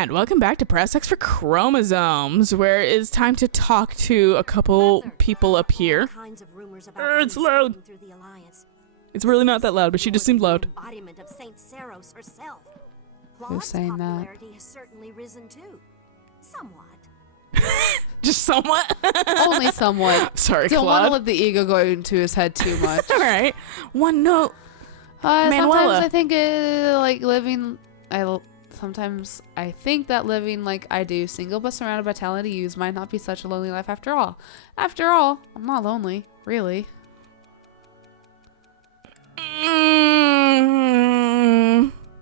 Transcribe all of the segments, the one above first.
And welcome back to Press X for Chromosomes, where it's time to talk to a couple people up here. It's loud. It's really not that loud, but she just seemed loud. Who's saying that? Just somewhat? Only somewhat. Sorry, Don't want to Claude. let the ego go into his head too much. All right. One note. Sometimes I think like living... Sometimes I think that living like I do, single but surrounded by talented youths, might not be such a lonely life after all. After all, I'm not lonely, really.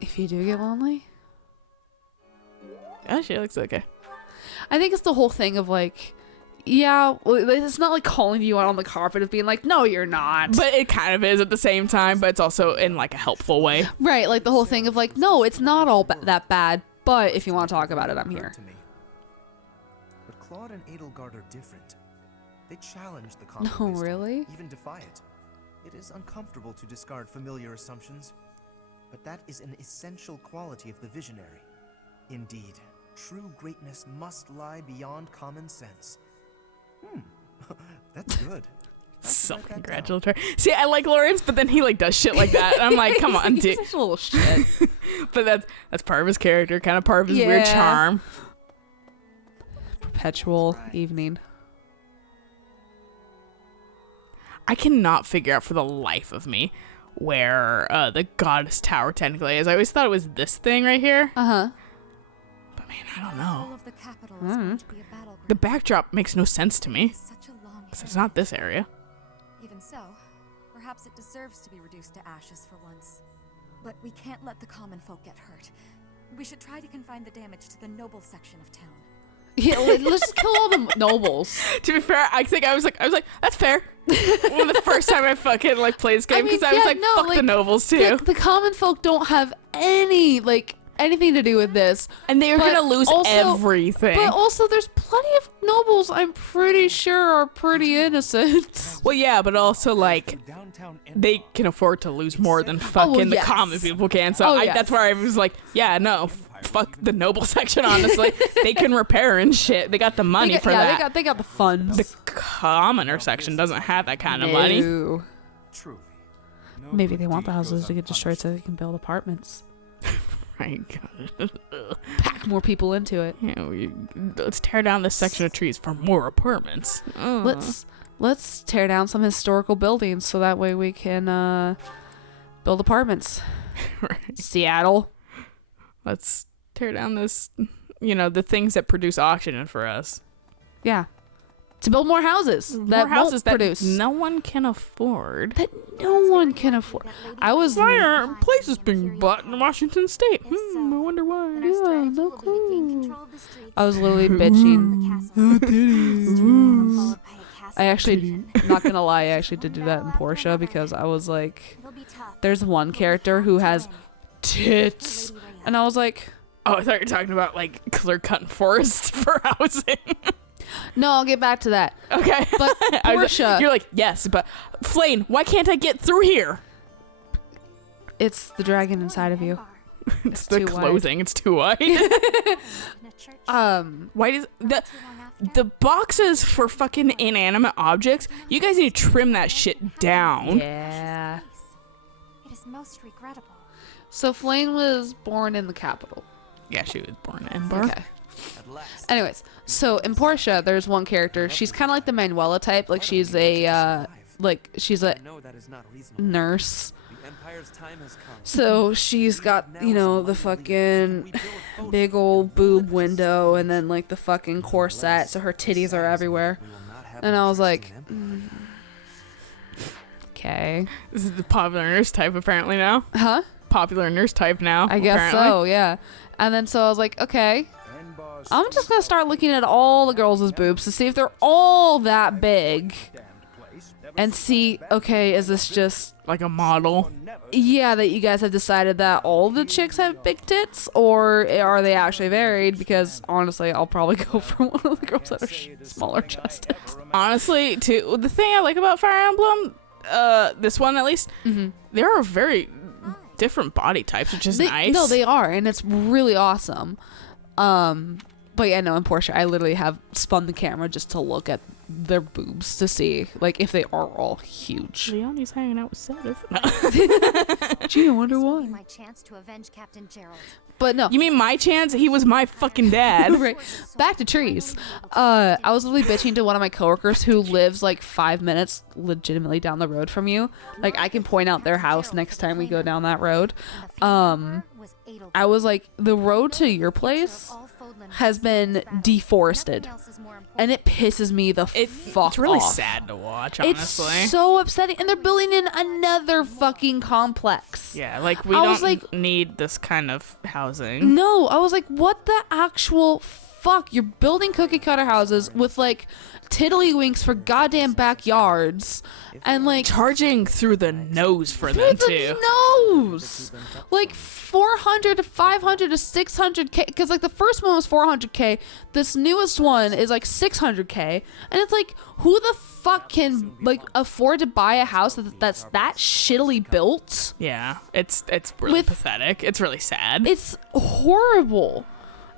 If you do get lonely? Yeah, she looks okay. I think it's the whole thing of like, yeah, well, it's not like calling you out on the carpet of being like, no, you're not. But it kind of is at the same time, but it's also in like a helpful way. Right, like the whole thing of like, no, it's not all that bad, but if you want to talk about it, I'm here. But Claude and Edelgard are different. They challenge the common No, wisdom, really? even defy it. It is uncomfortable to discard familiar assumptions, but that is an essential quality of the visionary. Indeed, true greatness must lie beyond common sense. That's good. Self-congratulatory. See, I like Lawrence, but then he like does shit like that. And I'm like, come on, dude. He's such a little shit. But that's part of his character, kind of part of his weird charm. Perpetual evening. I cannot figure out for the life of me where the goddess tower technically is. I always thought it was this thing right here. Uh-huh. But man, I don't know. Mm. The backdrop makes no sense to me. Because it's not this area. Even so, perhaps it deserves to be reduced to ashes for once. But we can't let the common folk get hurt. We should try to confine the damage to the noble section of town. Yeah, let's just kill all the nobles. To be fair, I think I was like, that's fair. When the first time I fucking like played this game, because I was like, fuck the nobles too. The common folk don't have anything to do with this, And they're gonna lose everything. But also, there's plenty of nobles I'm pretty sure are pretty innocent. Well, yeah, but also like they can afford to lose more than fucking the common people can. So that's where I was like, yeah, no, fuck the noble section. Honestly, they can repair and shit. They got the money for that. They got the funds. The commoner section doesn't have that kind of money. Truly. Maybe they want the houses to get destroyed so they can build apartments. My God. Pack more people into it. Let's tear down this section of trees for more apartments. Let's tear down some historical buildings so that way we can build apartments. Right. Seattle. Let's tear down this, the things that produce oxygen for us. Yeah. To build more houses. More houses that produce. No one can afford. That no one can afford. Why aren't places being bought in Washington State? I wonder why. Yeah, no clue. I was literally bitching. I actually, not gonna lie, I actually did do that in Portia because I was like, there's one character who has tits. And I was like... Oh, I thought you were talking about like clear-cutting forest for housing. No, I'll get back to that. Okay. But Portia... You're like, yes, but Flane, why can't I get through here? It's the dragon inside of you. It's the clothing. It's too wide. Why does the boxes for fucking inanimate objects? You guys need to trim that shit down. Yeah. It is most regrettable. So Flane was born in the capital. Yeah, she was born in Ember. Okay. Anyways, so in Portia, there's one character. She's kind of like the Manuela type. Like she's a nurse. So she's got, the fucking big old boob window and then like the fucking corset. So her titties are everywhere. And I was like, okay. This is the popular nurse type apparently now. Huh? Popular nurse type now. I guess so, yeah. And then so I was like, okay. I'm just gonna start looking at all the girls' boobs to see if they're all that big. And see, okay, is this just... like a model? Yeah, that you guys have decided that all the chicks have big tits? Or are they actually varied? Because, honestly, I'll probably go for one of the girls that are smaller chested. Honestly, too, the thing I like about Fire Emblem, this one at least, there are very different body types, which is nice. No, they are, and it's really awesome. But yeah, no, in Portia, I literally have spun the camera just to look at their boobs to see, like, if they are all huge. Leonie's hanging out with Sedith. No. Gee, I wonder why. My chance to avenge Captain Gerald. But no. You mean my chance? He was my fucking dad. Right. Back to trees. I was literally bitching to one of my coworkers who lives like 5 minutes legitimately down the road from you. Like, I can point out their house next time we go down that road. I was like, the road to your place has been deforested, and it pisses me the fuck off. It's really sad to watch, honestly. It's so upsetting, and they're building in another fucking complex. Yeah, like, we don't need this kind of housing. No, I was like, what the actual fuck? You're building cookie cutter houses with like tiddlywinks for goddamn backyards, and like charging through the nose for them too. Nose, like 400 to 500 to 600k, because like the first one was 400k, this newest one is like 600k, and it's like, who the fuck can like afford to buy a house that's that shittily built? Yeah, it's really pathetic. It's really sad. It's horrible.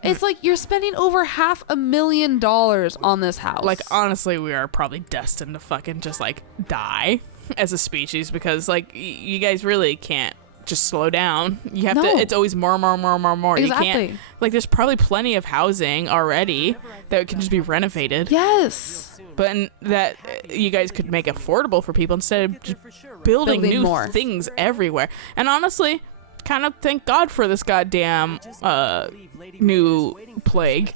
It's like you're spending over $500,000 on this house. Like, honestly, we are probably destined to fucking just like die as a species, because like you guys really can't just slow down. You have to. It's always more. Exactly. You can't. Like, there's probably plenty of housing already that can just be renovated. Yes. But that you guys could make affordable for people instead of just building new more things everywhere. And honestly, kind of thank God for this goddamn new plague,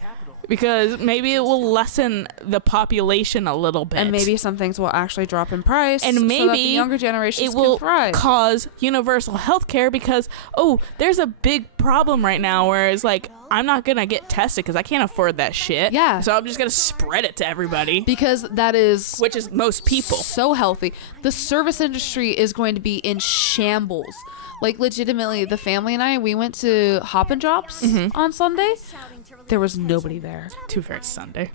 because maybe it will lessen the population a little bit, and maybe some things will actually drop in price, and maybe so that the younger generations it will can thrive. Cause universal health care, because there's a big problem right now where it's like, I'm not gonna get tested because I can't afford that shit. Yeah. So I'm just gonna spread it to everybody, because that is, which is most people, so healthy. The service industry is going to be in shambles. Like, legitimately, the family and I, we went to Hop and Drops on Sunday. There was nobody there. Too fair, it's Sunday.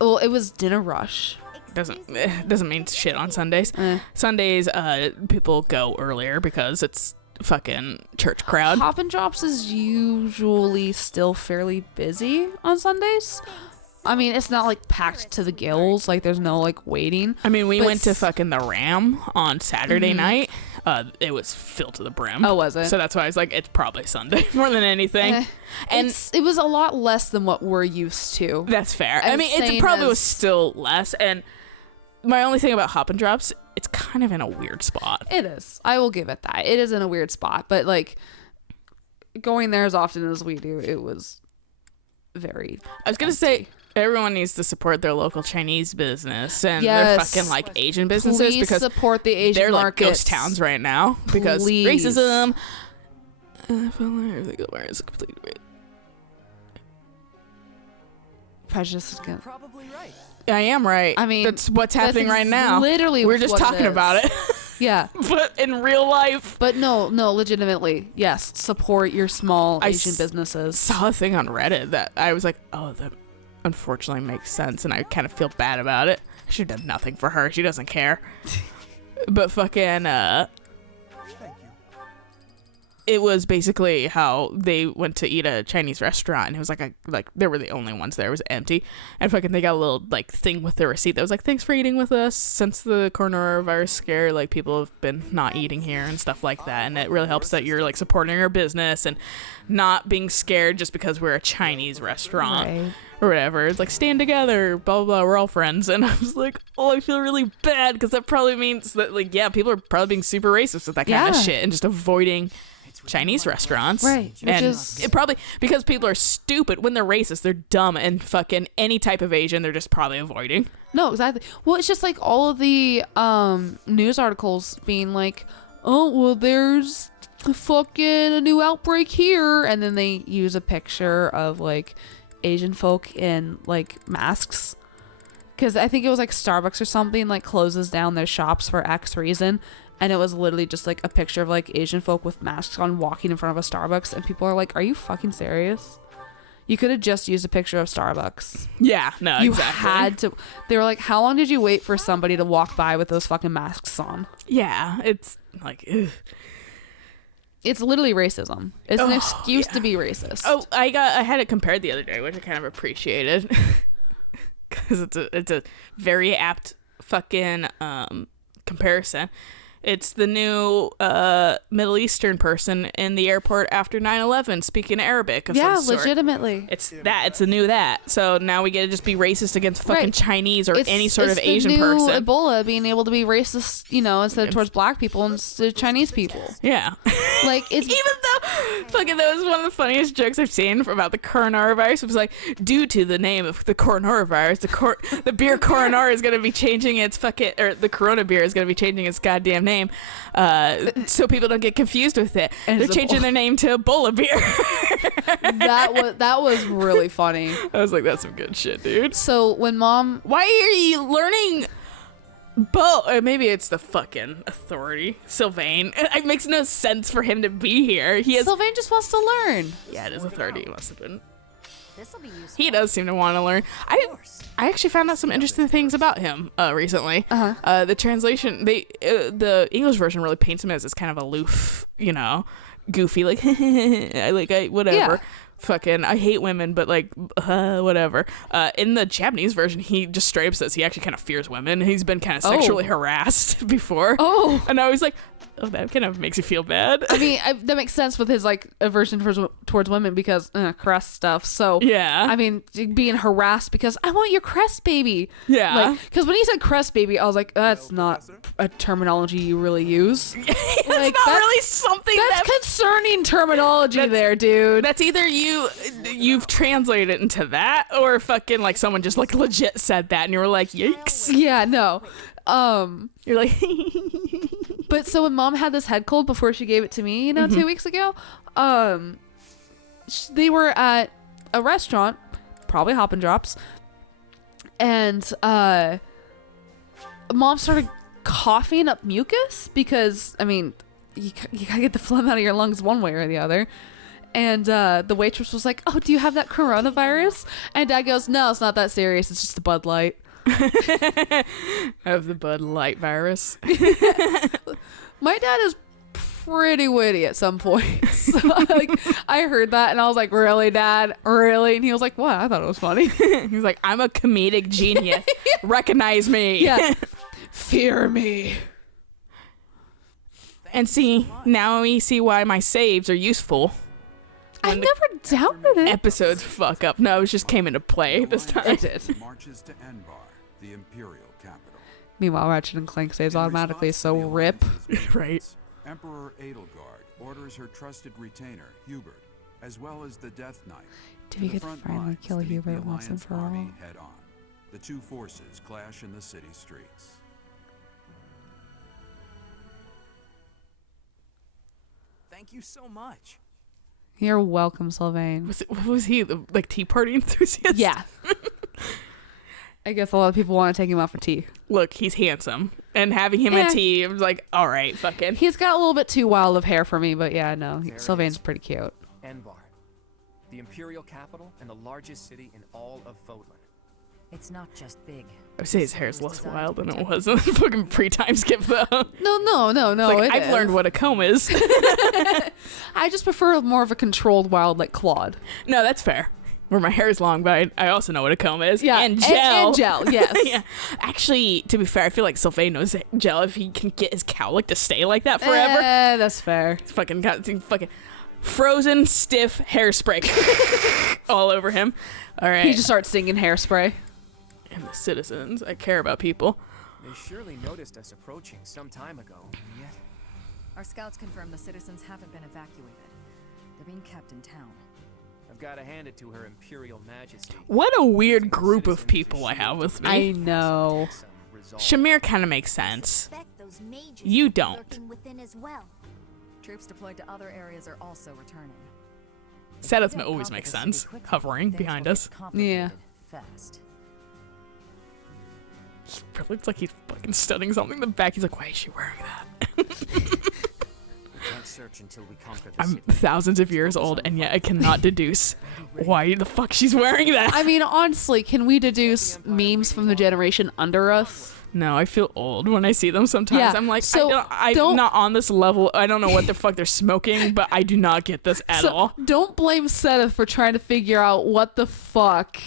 Well, it was dinner rush. Doesn't mean shit on Sundays. Sundays, people go earlier because it's fucking church crowd. Hop and Drops is usually still fairly busy on Sundays. I mean, it's not like packed to the gills. Like, there's no like waiting. I mean, we went to fucking the Ram on Saturday night. It was filled to the brim. Oh, was it? So that's why I was like, it's probably Sunday more than anything. And it was a lot less than what we're used to. That's fair. I mean, it probably was still less. And my only thing about Hop and Drops, it's kind of in a weird spot. It is. I will give it that. It is in a weird spot. But like, going there as often as we do, it was very I was going to say, everyone needs to support their local Chinese business and their fucking like Asian businesses. Please because support the Asian they're markets. like ghost towns right now because racism. I feel like everything is completely prejudice is good. Probably right. I am right. I mean, that's what's happening right now. Literally, we're just talking about it. Yeah, but in real life. But no, legitimately, yes. Support your small Asian businesses. Saw a thing on Reddit that I was like, oh, that unfortunately makes sense, and I kind of feel bad about it. I should have done nothing for her. She doesn't care. But fucking it was basically how they went to eat a Chinese restaurant, and it was like they were the only ones there. It was empty, and fucking they got a little like thing with their receipt that was like, thanks for eating with us since the coronavirus scare. Like, people have been not eating here and stuff like that, and it really helps that you're like supporting our business and not being scared just because we're a Chinese restaurant. Right. Or whatever. It's like, stand together, blah blah blah, we're all friends. And I was like, I feel really bad, because that probably means that like, yeah, people are probably being super racist with that kind of shit and just avoiding Chinese restaurants. Right. And it probably, because people are stupid. When they're racist, they're dumb, and fucking any type of Asian they're just probably avoiding. No, exactly. Well, it's just like all of the news articles being like, oh, well, there's fucking a new outbreak here, and then they use a picture of like Asian folk in like masks, because I think it was like Starbucks or something like closes down their shops for X reason, and it was literally just like a picture of like Asian folk with masks on walking in front of a Starbucks, and people are like, are you fucking serious? You could have just used a picture of Starbucks. Yeah, no, you exactly. had to. They were like, how long did you wait for somebody to walk by with those fucking masks on? Yeah, it's like, ugh. It's literally racism. It's an excuse to be racist. Oh, I had it compared the other day, which I kind of appreciated. Because it's a very apt fucking comparison. It's the new Middle Eastern person in the airport after 9/11 speaking Arabic of some sort. Legitimately. It's the new that. So now we get to just be racist against fucking Chinese or any sort of Asian person. It's the new Ebola being able to be racist, instead of towards black people instead of Chinese people. Yeah. Like, it's... Even though, fucking, that was one of the funniest jokes I've seen about the coronavirus. It was like, due to the name of the coronavirus, the beer Coronar is going to be changing its fucking, or the Corona beer is going to be changing its goddamn name. So people don't get confused with it. And they're changing their name to Ebola beer. that was really funny. I was like, that's some good shit, dude. So when Mom... Why are you learning... maybe it's the fucking authority. Sylvain. It makes no sense for him to be here. Sylvain just wants to learn. Yeah, it is authority. He must have been. This'll be useful. He does seem to want to learn. I actually found out some interesting things about him recently. The translation, the English version really paints him as this kind of aloof, goofy, like whatever. Yeah. Fucking, I hate women, but like, whatever. In the Japanese version, he just straight up says he actually kind of fears women. He's been kind of sexually harassed before. And I was like, oh, that kind of makes you feel bad. I mean, that makes sense with his like aversion towards women because crest stuff. So yeah, I mean, being harassed because I want your crest baby. Yeah, because when he said crest baby, I was like, that's not a terminology you really use. It's like, not really something that's concerning terminology there, dude. That's either you've translated it into that, or fucking like someone just like legit said that, and you were like, yikes. Yeah, no. You're like. But so when Mom had this head cold before she gave it to me, 2 weeks ago, they were at a restaurant, probably Hop and Drops, and Mom started coughing up mucus because, I mean, you gotta get the phlegm out of your lungs one way or the other. And the waitress was like, oh, do you have that coronavirus? And Dad goes, no, it's not that serious. It's just a Bud Light. I have the Bud Light virus. My dad is pretty witty at some points. So, I heard that and I was like, really, Dad? Really? And he was like, what? I thought it was funny. He's like, I'm a comedic genius. Recognize me. Yeah. Fear me. And see, now we see why my saves are useful. I never doubted it. Episodes fuck up. No, it just came into play this time. It did. Marches to Enbar, the imperial capital. Meanwhile, Ratchet and Clank saves automatically, so rip. Right. Emperor Edelgard orders her trusted retainer, Hubert, as well as the Death Knight. Do we get to finally kill Hubert once and for all? Head on. The two forces clash in the city streets. Thank you so much. You're welcome, Sylvain. Was he like tea party enthusiast? Yeah. I guess a lot of people want to take him out for tea. Look, he's handsome, and having him at tea, I was like, all right, fucking. He's got a little bit too wild of hair for me, but yeah, no, Sylvain's pretty cute. Enbar, the imperial capital and the largest city in all of Fodlan. It's not just big. I would say his hair is less wild than it was in the fucking pre-time skip, though. No. Like, I've learned what a comb is. I just prefer more of a controlled wild like Claude. No, that's fair. Where my hair is long, but I also know what a comb is. Yeah, and gel. And gel, yes. Yeah. Actually, to be fair, I feel like Sylvain knows gel if he can get his cowlick to stay like that forever. That's fair. He's fucking got fucking frozen, stiff hairspray all over him. All right. He just starts singing Hairspray. And the citizens. I care about people. They surely noticed us approaching some time ago, and yet... Our scouts confirm the citizens haven't been evacuated. They're being kept in town. I've got to hand it to her Imperial Majesty. What a weird group of people I have with me. I know. Shamir kind of makes sense. You don't. Troops deployed to other areas are also returning. Setups always make sense. Hovering behind us. Yeah. Fast. It looks like he's fucking studying something in the back. He's like, why is she wearing that? search until we conquer this I'm city. thousands of years old, and yet I cannot deduce why the fuck she's wearing that. I mean, honestly, can we deduce memes from the generation under us? No, I feel old when I see them sometimes. Yeah, I'm like, so I'm not on this level. I don't know what the fuck they're smoking, but I do not get this at all. Don't blame Seth for trying to figure out what the fuck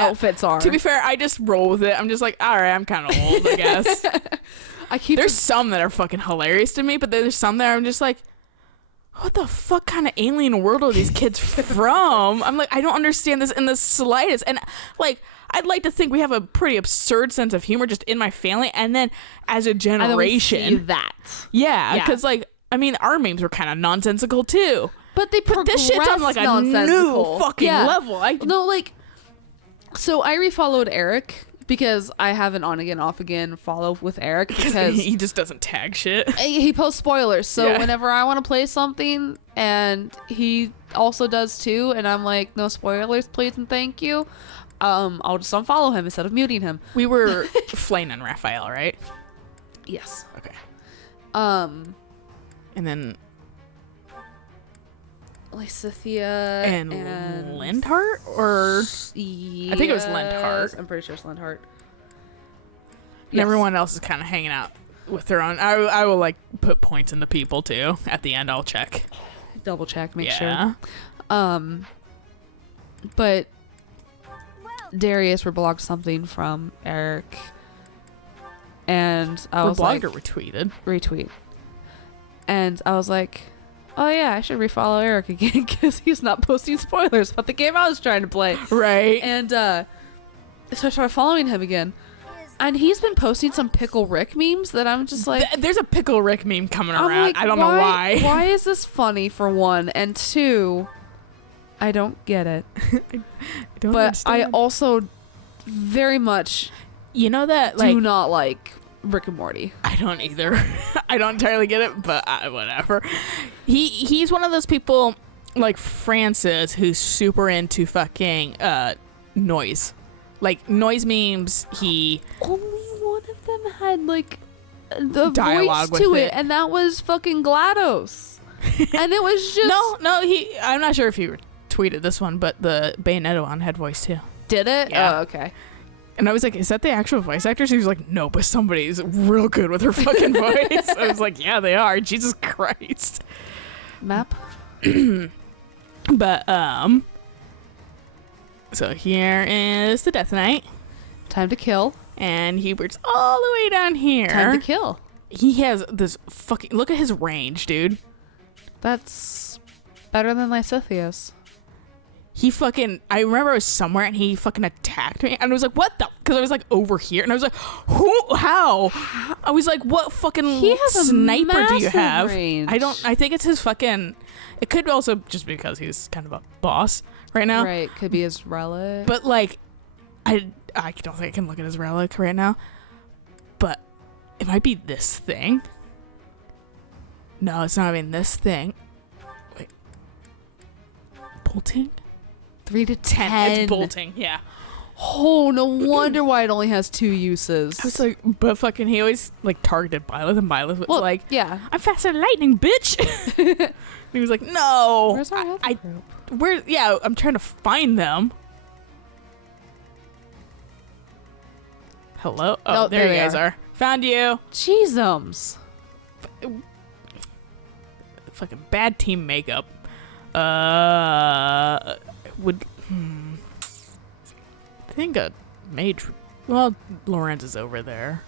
outfits are. To be fair, I just roll with it. I'm just like, all right, I'm kind of old, I guess. There's some that are fucking hilarious to me, but there's some that I'm just like, what the fuck kind of alien world are these kids from? I'm like, I don't understand this in the slightest. And like, I'd like to think we have a pretty absurd sense of humor just in my family, and then as a generation, and then we see that. Yeah, because like, I mean, our memes were kind of nonsensical too. But they put this shit's on like a new fucking level. So I refollowed Eric because I have an on again, off again follow with Eric because he just doesn't tag shit. He posts spoilers. So whenever I want to play something, and he also does too, and I'm like, no spoilers, please and thank you. I'll just unfollow him instead of muting him. We were Flane and Raphael, right? Yes. Okay. And then Lysithia and Lindhart, or yes, I think it was Lindhart. I'm pretty sure it's Lindhart. And everyone else is kind of hanging out with their own. I will like put points into people too. At the end, I'll check. Double check, make sure. But Darius reblogged something from Eric, and I was like, retweet, and I was like, oh yeah, I should refollow Eric again because he's not posting spoilers about the game I was trying to play. Right. And so I started following him again, and he's been posting some Pickle Rick memes that I'm just like, there's a Pickle Rick meme coming around. Like, I don't know why. Why is this funny, for one, and two, I don't get it. I don't but understand. I also very much, that do not like Rick and Morty. I don't either. I don't entirely get it, but whatever. He's one of those people like Francis who's super into fucking noise, like noise memes. Only one of them had like the dialogue voice to with it, and that was fucking GLaDOS. And it was just no. I'm not sure if he tweeted this one, but the Bayonetta one had voice too. Did it? Yeah. Oh, okay. And I was like, is that the actual voice actors? He was like, no, but somebody's real good with her fucking voice. I was like, yeah, they are. Jesus Christ. Map. But so here is the Death Knight. Time to kill. And Hubert's all the way down here. Time to kill. He has this fucking, look at his range, dude. That's better than Lysithia's. He fucking, I remember I was somewhere and he fucking attacked me, and I was like, what the, because I was like over here, and I was like, how? I was like, what fucking sniper do you have? Range. I think it's his fucking, it could also just because he's kind of a boss right now. Right, could be his relic. But like, I don't think I can look at his relic right now, but it might be this thing. No, it's not even this thing. Wait. Bolting? 3 to 10. It's bolting, yeah. Oh, no wonder why it only has 2 uses. I was like, but fucking he always like targeted Byleth, and Byleth was like, yeah, I'm faster than lightning, bitch. And he was like, no. Where's our other group? Yeah, I'm trying to find them. Hello? Oh, there you guys are. Found you. Jeezums. Fucking bad team makeup. Would I think a mage? Well, Lorenz is over there,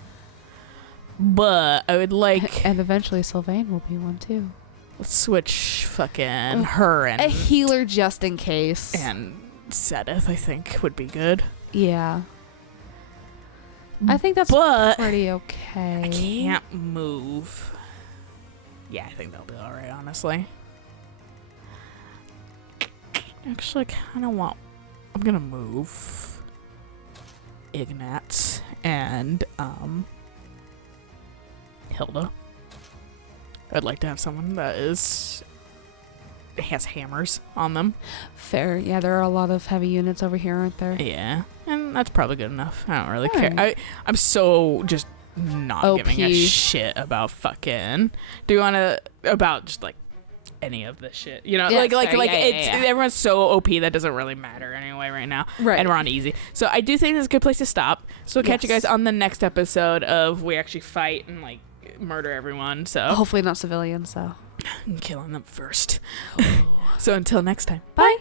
but I would like, and eventually Sylvain will be one too. Let's switch fucking her and a healer just in case. And Sedith, I think, would be good. Yeah, I think that's pretty okay. I can't move. Yeah, I think they'll be all right, honestly. Actually, I kind of want, I'm gonna move Ignatz and Hilda. I'd like to have someone that has hammers on them. Fair. Yeah, there are a lot of heavy units over here, aren't there? Yeah, and that's probably good enough. I don't really care. I'm so just not OP. giving a shit about fucking. Do you want to about just like any of this shit? You know, everyone's so OP that doesn't really matter anyway right now. Right. And we're on easy. So I do think this is a good place to stop. So we'll catch you guys on the next episode of we actually fight and like murder everyone. So hopefully not civilians. So killing them first. So until next time. Bye.